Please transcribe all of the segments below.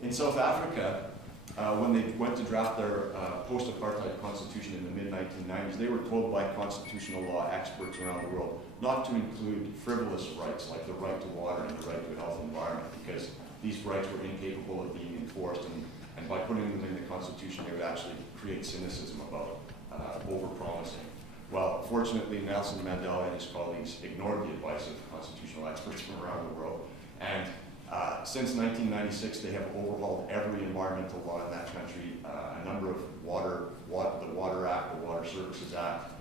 In South Africa, when they went to draft their post-apartheid constitution in the mid-1990s, they were told by constitutional law experts around the world not to include frivolous rights like the right to water and the right to a healthy environment, because these rights were incapable of being enforced, and by putting them in the constitution, they would actually create cynicism about over-promising. Well, fortunately, Nelson Mandela and his colleagues ignored the advice of constitutional experts from around the world, and since 1996, they have overhauled every environmental law in that country, a number of the Water Act, the Water Services Act,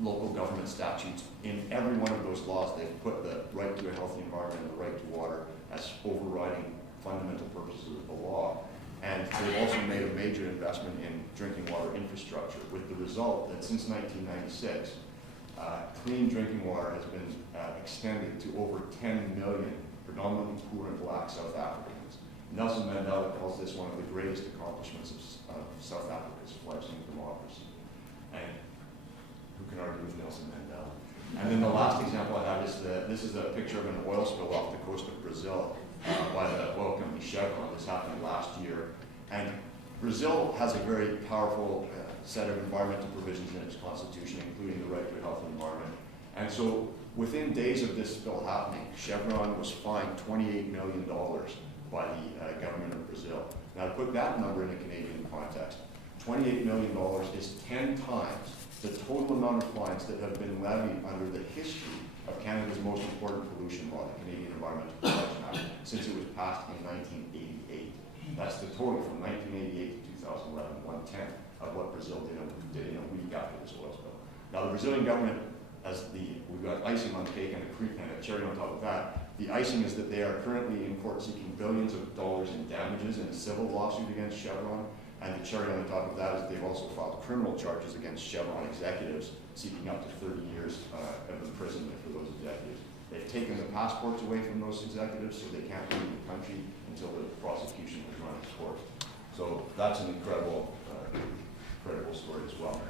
local government statutes. In every one of those laws, they've put the right to a healthy environment and the right to water as overriding fundamental purposes of the law. And they've also made a major investment in drinking water infrastructure, with the result that since 1996, clean drinking water has been extended to over 10 million predominantly poor and black South Africans. Nelson Mandela calls this one of the greatest accomplishments of South Africa's flourishing democracy. And who can argue with Nelson Mandela? And then the last example I have is this is a picture of an oil spill off the coast of Brazil by the oil company Chevron. This happened last year. And Brazil has a very powerful set of environmental provisions in its constitution, including the right to a healthy environment. And so within days of this spill happening, Chevron was fined $28 million by the government of Brazil. Now, to put that number in a Canadian context, $28 million is 10 times the total amount of fines that have been levied under the history of Canada's most important pollution law, the Canadian Environmental Protection Act, since it was passed in 1988. That's the total from 1988 to 2011, 1/10 of what Brazil did in a week after this oil spill. Now, the Brazilian government, we've got icing on the cake and a cherry on top of that. The icing is that they are currently in court seeking billions of dollars in damages in a civil lawsuit against Chevron. And the cherry on the top of that is they've also filed criminal charges against Chevron executives, seeking up to 30 years of imprisonment for those executives. They've taken the passports away from those executives, so they can't leave the country until the prosecution has run its course. So that's an incredible story as well.